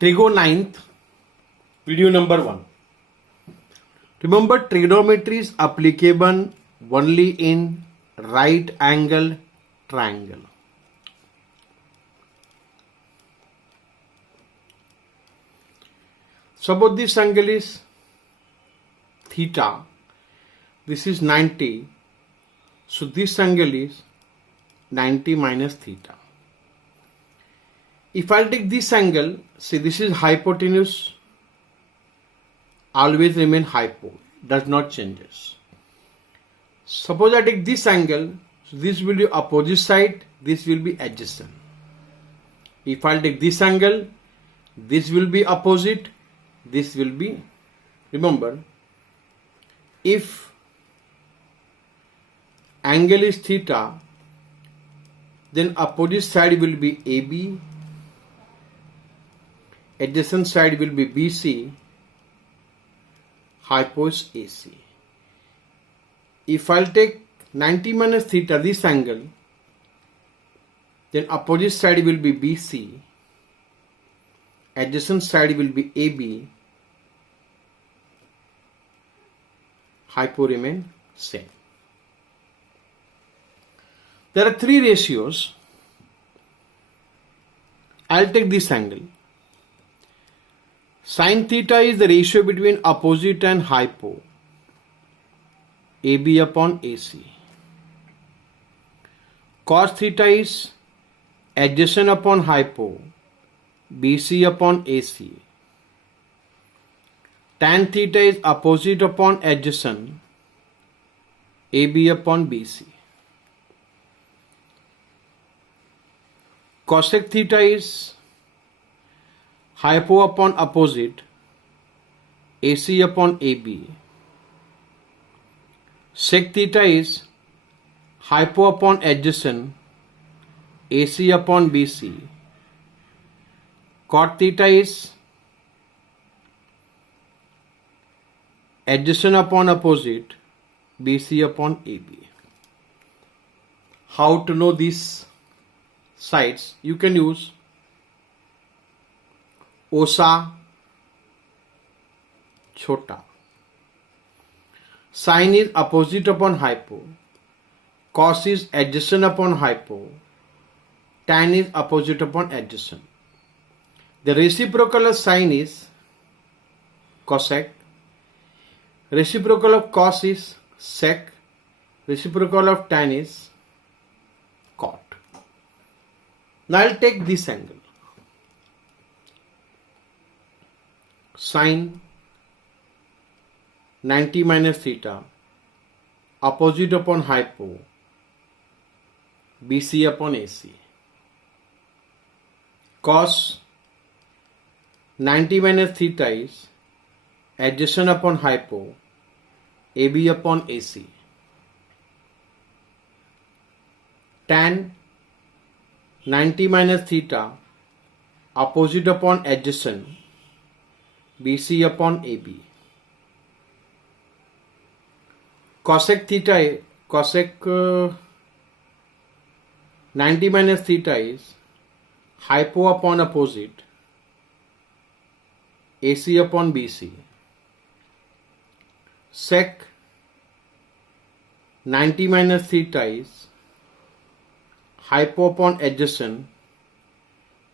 Trigo 9th, video number 1. Remember, trigonometry is applicable only in right angle triangle. Suppose this angle is theta, this is 90, so this angle is 90 minus theta. If I take this angle, see this is hypotenuse, always remain hypo, does not changes. Suppose I take this angle, so this will be opposite side, this will be adjacent. If I take this angle, this will be opposite, this will be, remember, if angle is theta, then opposite side will be AB, adjacent side will be BC, hypo is AC. If I'll take 90 minus theta, this angle, then opposite side will be BC, adjacent side will be AB, hypo remain same. There are three ratios. I'll take this angle. Sin theta is the ratio between opposite and hypo, AB upon AC. Cos theta is adjacent upon hypo, BC upon AC. Tan theta is opposite upon adjacent, AB upon BC. Cosec theta is hypo upon opposite, AC upon AB. Sec theta is hypo upon adjacent, AC upon BC. Cot theta is adjacent upon opposite, BC upon AB. How to know these sides? You can use ओसा छोटा. Sin is opposite upon hypo, cos is adjacent upon hypo, tan is opposite upon adjacent. The reciprocal of sin is cosec, reciprocal of cos is sec, reciprocal of tan is cot. Now I'll take this angle. Sin 90 minus theta, opposite upon hypo, BC upon AC. Cos 90 minus theta is adjacent upon hypo, AB upon AC. Tan 90 minus theta, opposite upon adjacent, BC upon AB. Cosec theta, cosec 90 minus theta is hypo upon opposite, AC upon BC. Sec 90 minus theta is hypo upon adjacent,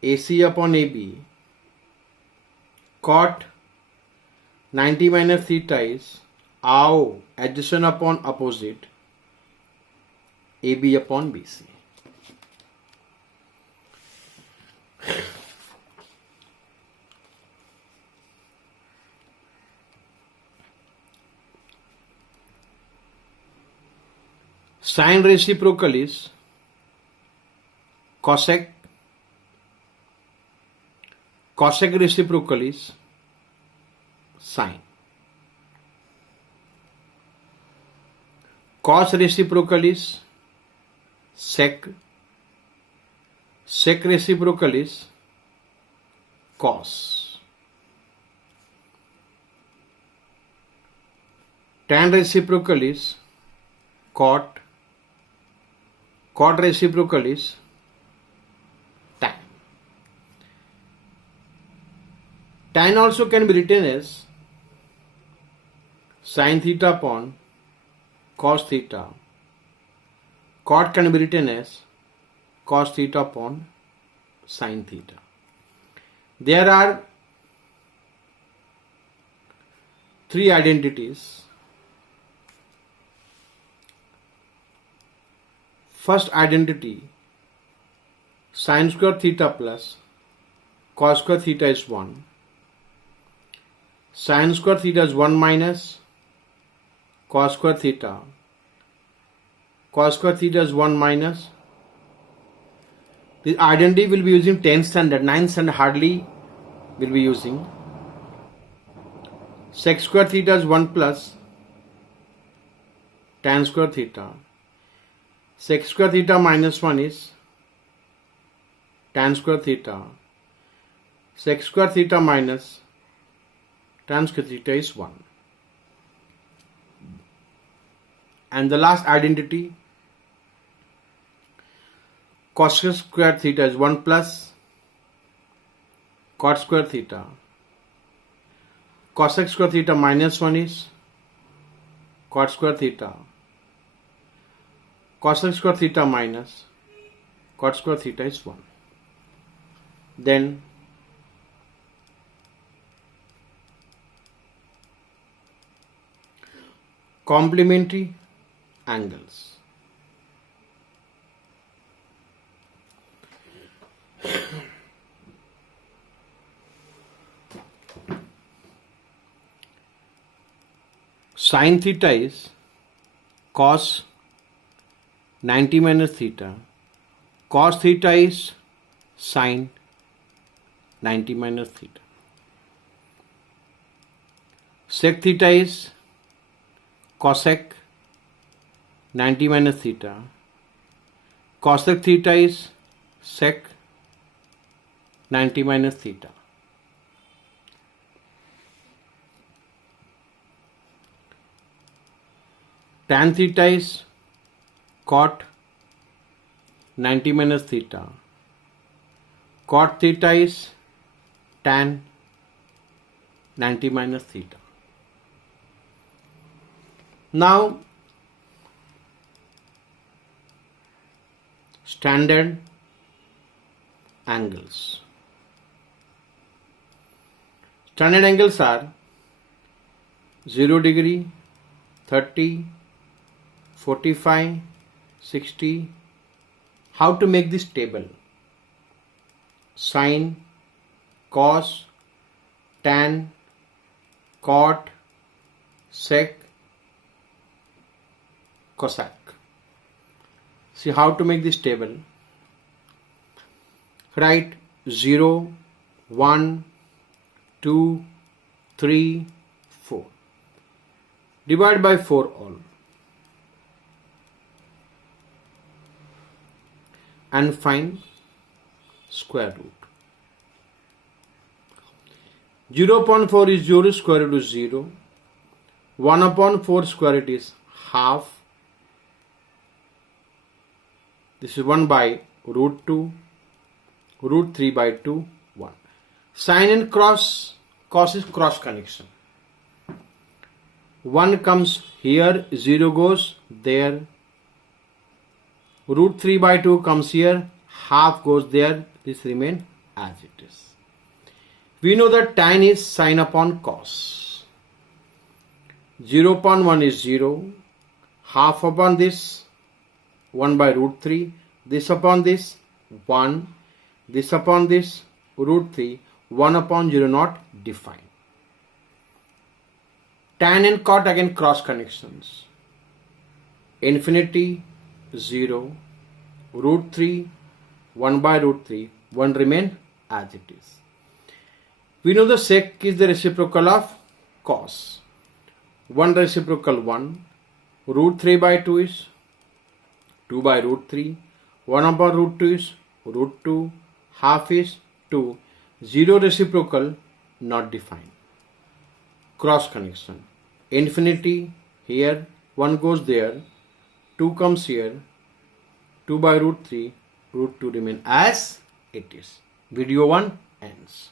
AC upon AB. Cot 90 minus theta is AO, adjacent upon opposite, AB upon BC. Sin reciprocal is cosec, cosec reciprocal is sin. Cos reciprocal is sec, sec reciprocal is cos. Tan reciprocal is cot, cot reciprocal is tan. Tan also can be written as sin theta upon cos theta. Cot can be written as cos theta upon sin theta. There are three identities. First identity, sin square theta plus cos square theta is 1. Sin square theta is 1 minus cos square theta. Cos square theta is 1 minus. This identity will be using 10th standard, 9th standard hardly will be using. Sec square theta is 1 plus tan square theta. Sec square theta minus 1 is tan square theta. Sec square theta minus tan square theta is 1. And the last identity, cos square theta is 1 plus cot square theta. Cosec square theta minus 1 is cot square theta. Cosec square theta minus cot square theta is 1. Then complementary angles. Sin theta is cos 90 minus theta. Cos theta is sin 90 minus theta. Sec theta is cosec 90 minus theta. Cosec theta is sec 90 minus theta. Tan theta is cot 90 minus theta. Cot theta is tan 90 minus theta. Now, standard angles. Standard angles are 0 degree, 30, 45, 60. How to make this table? Sin, cos, tan, cot, sec, cosec. See how to make this table. Write 0, 1, 2, 3, 4. Divide by 4 all. And find square root. 0 upon 4 is 0, square root is 0. 1 upon 4 square root is half. This is 1 by root 2. Root 3 by 2, 1. Sin and cos is cross connection. 1 comes here, 0 goes there. Root 3 by 2 comes here, half goes there. This remains as it is. We know that tan is sin upon cos. 0 upon 1 is 0. Half upon this, 1 by root 3. This upon this, 1. This upon this, root 3. 1 upon 0 not defined. Tan and cot again cross connections. Infinity 0, root 3, 1 by root 3, 1 remain as it is. We know the sec is the reciprocal of cos. 1 reciprocal 1, root 3 by 2 is 2 by root 3, 1 upon root 2 is root 2, half is 2, 0 reciprocal not defined. Cross connection. Infinity here, 1 goes there, 2 comes here, 2 by root 3, root 2 remain as it is. Video 1 ends.